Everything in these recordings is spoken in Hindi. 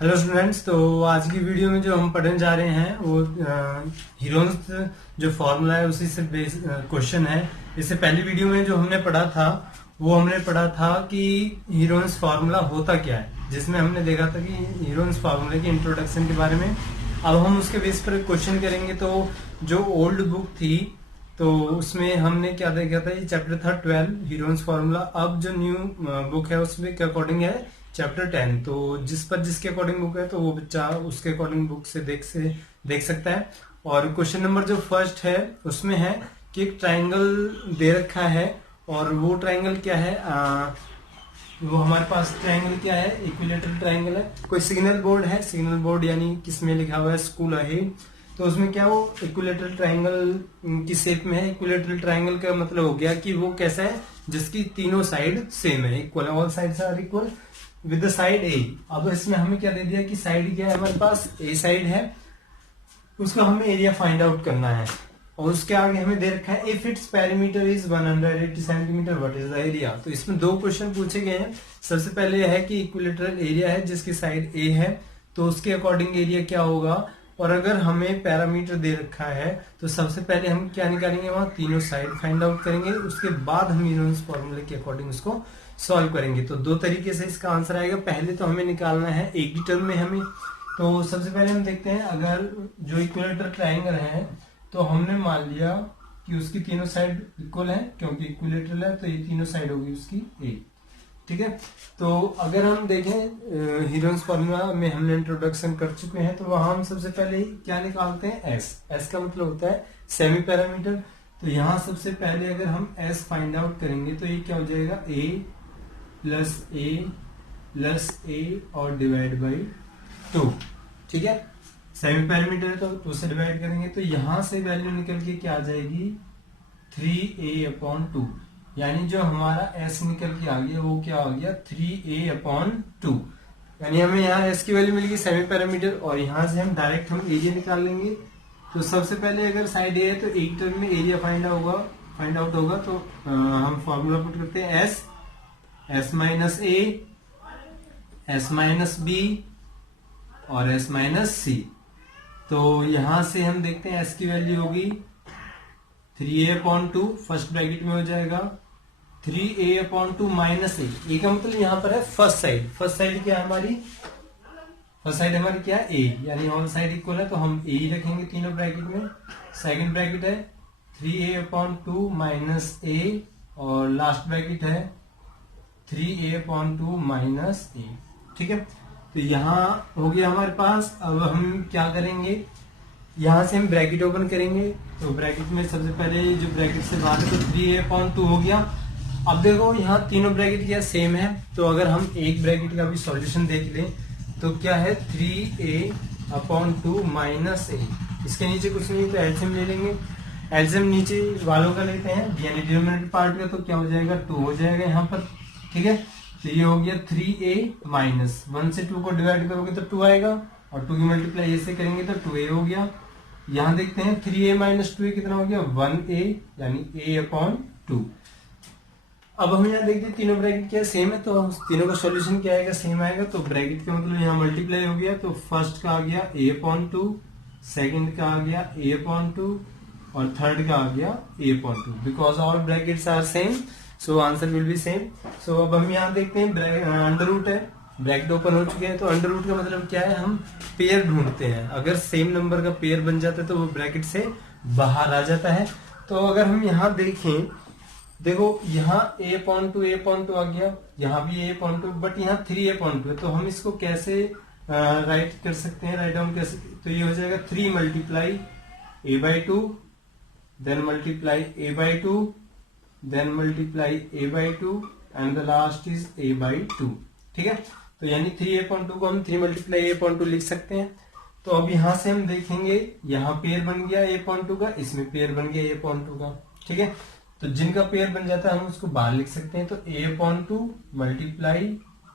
Hello students. तो आज की वीडियो में जो हम पढ़ने जा रहे हैं वो हीरोन्स जो फॉर्मूला है उसी से बेस क्वेश्चन है। इससे पहली वीडियो में जो हमने पढ़ा था वो हमने पढ़ा था कि हीरोन्स फॉर्मूला होता क्या है, जिसमें हमने देखा था कि हीरोन्स फार्मूले की इंट्रोडक्शन के बारे में। अब हम उसके बेस पर क्वेश्चन करेंगे। तो जो ओल्ड बुक थी तो उसमें हमने क्या देखा था, ये चैप्टर था 12 हीरोन्स फार्मूला। अब जो न्यू बुक है उसमें के अकॉर्डिंग है चैप्टर 10। तो जिसके अकॉर्डिंग बुक है तो वो बच्चा उसके अकॉर्डिंग बुक से देख सकता है। और क्वेश्चन नंबर जो फर्स्ट है उसमें है कि एक ट्राइंगल दे रखा है और वो ट्राइंगल क्या है, वो हमारे पास ट्राइंगल क्या है, इक्विलेटरल ट्राइंगल है। कोई सिग्नल बोर्ड है, सिग्नल बोर्ड यानी किसमें लिखा हुआ है स्कूल अहेड। तो उसमें क्या वो इक्विलेटरल ट्राइंगल की शेप में है। इक्विलेटरल ट्राइंगल का मतलब हो गया कि वो कैसा है जिसकी तीनों साइड सेम है, equal, all sides are equal with the side A. अब इसमें हमें क्या दे दिया कि साइड क्या है, हमारे पास ए साइड है, उसका हमें एरिया फाइंड आउट करना है। और उसके आगे हमें दे रखा है if its perimeter is 180 centimetre what is the area. तो इसमें दो क्वेश्चन पूछे गए हैं। सबसे पहले है कि इक्विलेटरल एरिया है जिसकी साइड ए है तो उसके अकॉर्डिंग एरिया क्या होगा। और अगर हमें पैरामीटर दे रखा है तो सबसे पहले हम क्या निकालेंगे, वहां तीनों साइड फाइंड आउट करेंगे, उसके बाद हम हीरोन्स फॉर्मूले के अकॉर्डिंग उसको सॉल्व करेंगे। तो दो तरीके से इसका आंसर आएगा। पहले तो हमें निकालना है एक ही टर्म में हमें। तो सबसे पहले हम देखते हैं, अगर जो इक्विलेटरल ट्राइंगल है तो हमने मान लिया कि उसकी तीनों साइड इक्वल है, क्योंकि इक्विलेटरल है तो ये तीनों साइड होगी उसकी ए। ठीक है। तो अगर हम देखें हीरोन्स फॉर्मूला में हमने इंट्रोडक्शन कर चुके हैं तो वहां हम सबसे पहले ही क्या निकालते हैं, एस का मतलब होता है सेमी पैरामीटर। तो यहां सबसे पहले अगर हम एस फाइंड आउट करेंगे तो ये क्या हो जाएगा, ए प्लस ए और डिवाइड बाई 2। ठीक है, सेमी पैरामीटर तो 2 से डिवाइड करेंगे तो यहां से वैल्यू निकल के क्या आ जाएगी 3a/2। यानी जो हमारा s निकल के आ गया वो क्या हो गया 3a/2। यानी हमें यहाँ s की वैल्यू मिल गई सेमी पैरामीटर। और यहाँ से हम डायरेक्ट हम एरिया निकाल लेंगे। तो सबसे पहले अगर साइड ए है तो एक टर्म में एरिया फाइंड आउट होगा। तो हम फॉर्मूला पुट करते हैं s माइनस ए, s माइनस बी और s माइनस सी। तो यहां से हम देखते हैं s की वैल्यू होगी 3a/2, फर्स्ट ब्रैकेट में हो जाएगा 3a/2 माइनस ए का मतलब यहां पर है फर्स्ट साइड। फर्स्ट साइड क्या है हमारी, फर्स्ट साइड हमारी क्या है ए, यानी ऑल साइड इक्वल है तो हम ए ही रखेंगे तीनों ब्रैकेट में। सेकंड ब्रैकेट है 3a/2 माइनस ए और लास्ट ब्रैकेट है 3a/2 माइनस ए। ठीक है, तो यहाँ हो गया हमारे पास। अब हम क्या करेंगे, यहां से हम ब्रैकेट ओपन करेंगे। तो ब्रैकेट में सबसे पहले जो ब्रैकेट से बाहर है तो 3a/2 हो गया। अब देखो यहाँ तीनों ब्रैकेट क्या सेम है, तो अगर हम एक ब्रैकेट का भी सॉल्यूशन देख लें तो क्या है 3a/2 माइनस ए। इसके नीचे कुछ नहीं तो एलसीएम ले लेंगे। एलसीएम नीचे वालों का लेते हैं यानी डिनोमिनेटर पार्ट का, तो क्या हो जाएगा 2 हो जाएगा यहाँ पर। ठीक है, तो ये हो गया 3a माइनस 1 से 2 को डिवाइड करोगे तो 2 आएगा और 2 की मल्टीप्लाई ऐसे करेंगे तो 2a हो गया। यहां देखते हैं 3a माइनस 2a कितना हो गया 1a, यानी a/2। अब हम यहाँ देखते हैं तीनों ब्रैकेट क्या सेम है तो तीनों का सॉल्यूशन क्या आएगा, सेम आएगा। तो ब्रैकेट का मतलब यहाँ मल्टीप्लाई हो गया तो फर्स्ट का आ गया a/2, सेकंड का आ गया a/2 और थर्ड का आ गया a/2। Because all brackets are same so answer will be same. So अब हम यहाँ देखते हैं अंडर रूट है, ब्रैकेट ओपन हो चुके हैं। तो अंडर रूट का मतलब क्या है, हम पेयर ढूंढते हैं। अगर सेम नंबर का पेयर बन जाता है तो वो ब्रैकेट से बाहर आ जाता है। तो अगर हम यहाँ देखें, देखो यहाँ a/2 आ गया, यहाँ भी a/2, बट यहाँ 3a/2 है। तो हम इसको कैसे राइट कर सकते हैं, राइट डाउन कैसे, तो ये हो जाएगा 3 multiply a/2 then multiply a/2 then multiply a/2 and the last is a/2। ठीक है, तो यानी 3a/2 को हम 3 मल्टीप्लाई a/2 लिख सकते हैं। तो अब यहां से हम देखेंगे, यहाँ पेयर बन गया a/2 का, इसमें पेयर बन गया a/2 का। ठीक है, तो जिनका पेयर बन जाता है हम उसको बाहर लिख सकते हैं। तो a/2 मल्टीप्लाई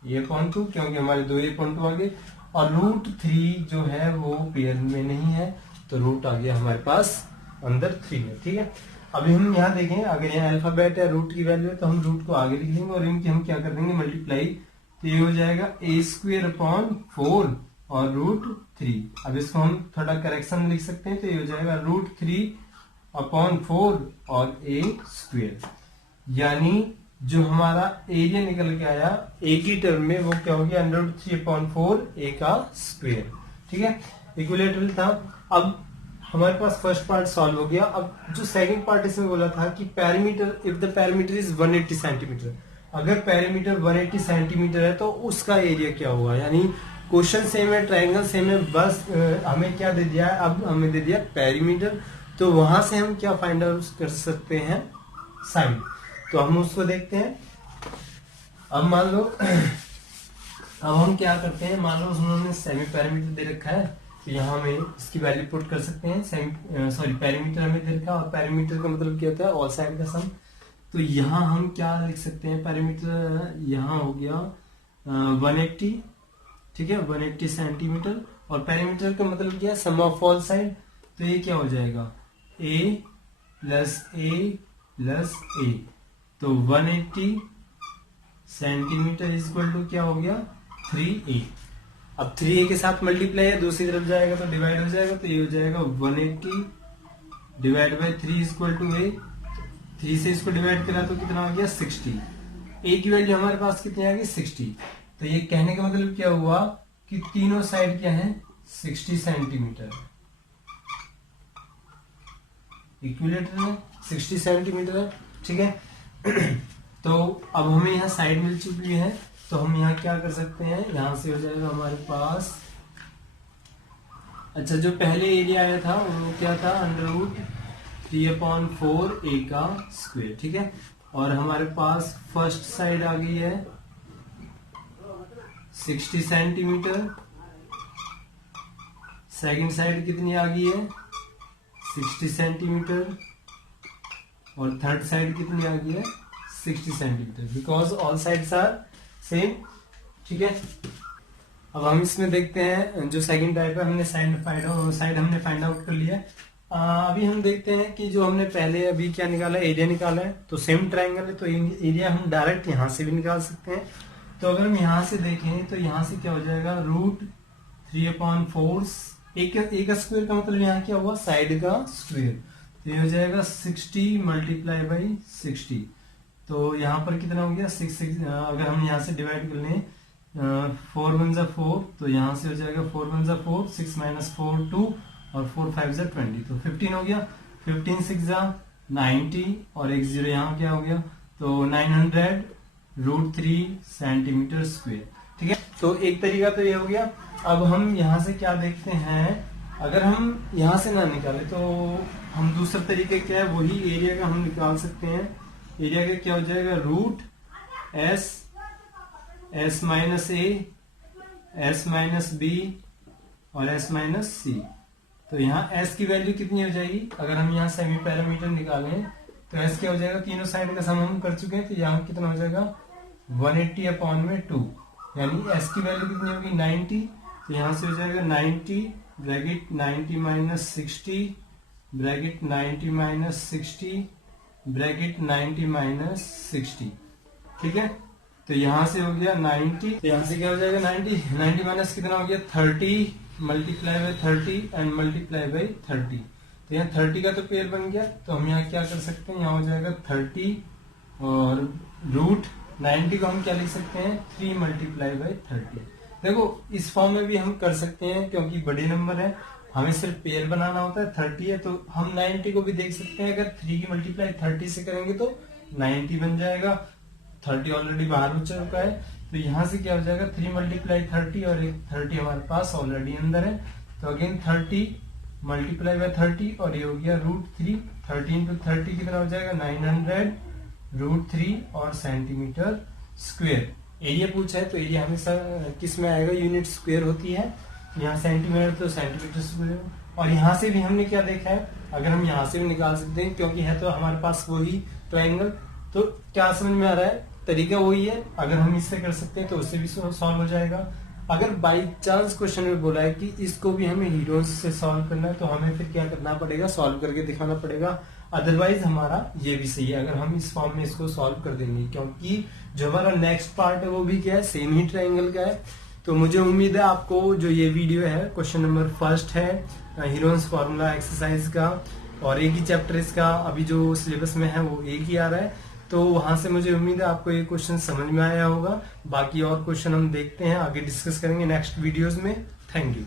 a/2, क्योंकि हमारे 2 a/2 आ गए और √3 जो है वो पेयर में नहीं है तो रूट आ गया हमारे पास अंदर 3 में। ठीक है, अभी हम यहाँ देखें, अगर यहाँ अल्फाबेट है रूट की वैल्यू है तो हम रूट को आगे लिख लेंगे और इनकी हम क्या कर देंगे मल्टीप्लाई। तो ये हो जाएगा a² / 4 और √3। अब इसको हम थोड़ा करेक्शन लिख सकते हैं, तो ये हो जाएगा √3/4 और a²। यानी जो हमारा एरिया निकल के आया a की टर्म में वो क्या हो गया, √3/4 a²। ठीक है, इक्विलेटरल था। अब हमारे पास फर्स्ट पार्ट सॉल्व हो गया। अब जो सेकंड पार्ट इसमें बोला था कि parameter, if the parameter is 180 centimetre, अगर पैरामीटर 180 सेंटीमीटर है तो उसका एरिया क्या होगा। यानी क्वेश्चन सेम है, ट्रायंगल सेम है, बस हमें क्या दे दिया है, अब हमें दे दिया पैरामीटर। तो वहां से हम क्या फाइंड आउट कर सकते हैं, साइड। तो हम उसको देखते हैं। अब मान लो अब हम क्या करते हैं, मान लो उन्होंने सेमी पैरामीटर दे रखा है, तो यहाँ में इसकी वैल्यू पुट कर सकते हैं। पैरामीटर हमें दे रखा है, और पैरामीटर का मतलब क्या होता है, ऑल साइड का सम। तो यहाँ हम क्या लिख सकते हैं, पैरामीटर यहाँ हो गया 180, ठीक है, 180 सेंटीमीटर। और पैरामीटर का मतलब क्या है, सम ऑफ ऑल साइड। तो ये क्या हो जाएगा, a प्लस a। तो 180 सेंटीमीटर इज इक्वल टू क्या हो गया, 3a। अब 3a के साथ मल्टीप्लाई है, दूसरी तरफ जाएगा तो डिवाइड हो जाएगा, तो ये हो जाएगा 180 divide by 3 is equal to a। 3 से इसको डिवाइड करा तो कितना हो गया, 60। a की वैल्यू हमारे पास कितनी आ गई, 60। तो ये कहने का मतलब क्या हुआ कि तीनों साइड क्या है, 60 सेंटीमीटर। इक्विलेटर में 60 सेंटीमीटर है, ठीक है। तो अब हमें यहाँ साइड मिल चुकी है, तो हम यहाँ क्या कर सकते हैं, यहां से हो जाएगा हमारे पास, अच्छा जो पहले एरिया आया था वो क्या था, √3/4 a², ठीक है। और हमारे पास फर्स्ट साइड आ गई है 60 सेंटीमीटर, सेकंड साइड कितनी आ गई है, 60 सेंटीमीटर, और थर्ड साइड कितनी आ गई है, 60 centimetre, because all sides are same, ठीक है। अब हम इसमें देखते हैं जो सेकंड टाइप है, हमने साइड हमने फाइंड आउट कर लिया। अभी हम देखते हैं कि जो हमने पहले अभी क्या निकाला, एरिया निकाला है। तो सेम ट्राइंगल है, तो एरिया हम डायरेक्ट यहां से भी निकाल सकते हैं। तो अगर हम यहां से देखें तो यहां से क्या हो जाएगा, √3/4 एक स्क्वायर का मतलब यहाँ क्या हुआ, साइड का स्क्वायर। तो ये हो जाएगा 60 मल्टीप्लाई बाई 60। तो यहाँ पर कितना हो गया, 6। अगर हम यहाँ से डिवाइड कर लें, 4 1 जा 4, तो यहाँ से हो जाएगा 4 1 जा 4, 6 - 4 2, और 4 5 जा 20, तो 15 हो गया। 15 6 जा 90, और एक 0 यहाँ क्या हो गया, तो 900 √3 सेंटीमीटर स्क्वायर, ठीक है। तो एक तरीका तो ये हो गया। अब हम यहाँ से क्या देखते हैं, अगर हम यहाँ से ना निकाले तो हम दूसरा तरीका क्या है, वही एरिया का हम निकाल सकते हैं। एरिया का क्या हो जाएगा, √S S - A S - B और S - C। तो यहाँ S की वैल्यू कितनी हो जाएगी, अगर हम यहाँ सेमी पैरामीटर निकालें तो S क्या हो जाएगा, तीनों साइड का सम हम कर चुके हैं, तो यहाँ कितना हो जाएगा 180/2, यानी S की वैल्यू कितनी होगी 90। तो यहाँ से हो जाएगा 90 ब्रैकेट 90 - 60 ब्रैकेट 90 - 60 ब्रैकेट 90 - 60, ठीक है। तो यहाँ से हो गया 90, तो यहाँ से क्या हो जाएगा 90 माइनस कितना हो गया 30 multiply by 30 and multiply by 30। तो यहाँ 30 का तो पेयर बन गया, तो हम यहाँ क्या कर सकते हैं, यहाँ हो जाएगा 30 और √90 को हम क्या लिख सकते हैं 3 मल्टीप्लाई बाई 30। देखो इस फॉर्म में भी हम कर सकते हैं, क्योंकि बड़े नंबर है, हमें सिर्फ पेयर बनाना होता है। 30 है तो हम 90 को भी देख सकते हैं, अगर 3 की मल्टीप्लाई 30 से करेंगे तो 90 बन जाएगा। 30 ऑलरेडी बाहर हो चुका है, तो यहाँ से क्या हो जाएगा 3 मल्टीप्लाई 30, और एक 30 हमारे पास ऑलरेडी अंदर है, तो अगेन 30 मल्टीप्लाई बाय 30, और ये हो गया √3। 13 × 30 कितना हो जाएगा 900 √3 और सेंटीमीटर स्क्वेयर। एरिया पूछा है तो एरिया हमेशा किस में आएगा, यूनिट स्क्वेयर होती है। यहाँ सेंटीमीटर तो सेंटीमीटर स्क्वेयर। और यहाँ से भी हमने क्या देखा है, अगर हम यहाँ से भी निकाल सकते हैं, क्योंकि है तो हमारे पास वही ट्रायंगल। तो क्या समझ में आ रहा है, तरीका वही है, अगर हम इससे कर सकते हैं तो उससे भी सॉल्व हो जाएगा। अगर बाई चांस क्वेश्चन में बोला है कि इसको भी हमें हीरोज से सॉल्व करना है, तो हमें फिर क्या करना पड़ेगा, सॉल्व करके दिखाना पड़ेगा। अदरवाइज हमारा ये भी सही है अगर हम इस फॉर्म में इसको सॉल्व कर देंगे, क्योंकि जो हमारा नेक्स्ट पार्ट है वो भी क्या है, सेम ही ट्रायंगल का है। तो मुझे उम्मीद है आपको जो ये वीडियो है, क्वेश्चन नंबर फर्स्ट है हीरोन्स फॉर्मूला एक्सरसाइज का, और एक ही चैप्टर इसका अभी जो सिलेबस में है वो एक ही आ रहा है, तो वहां से मुझे उम्मीद है आपको ये क्वेश्चन समझ में आया होगा। बाकी और क्वेश्चन हम देखते हैं, आगे डिस्कस करेंगे नेक्स्ट वीडियोस में। Thank you.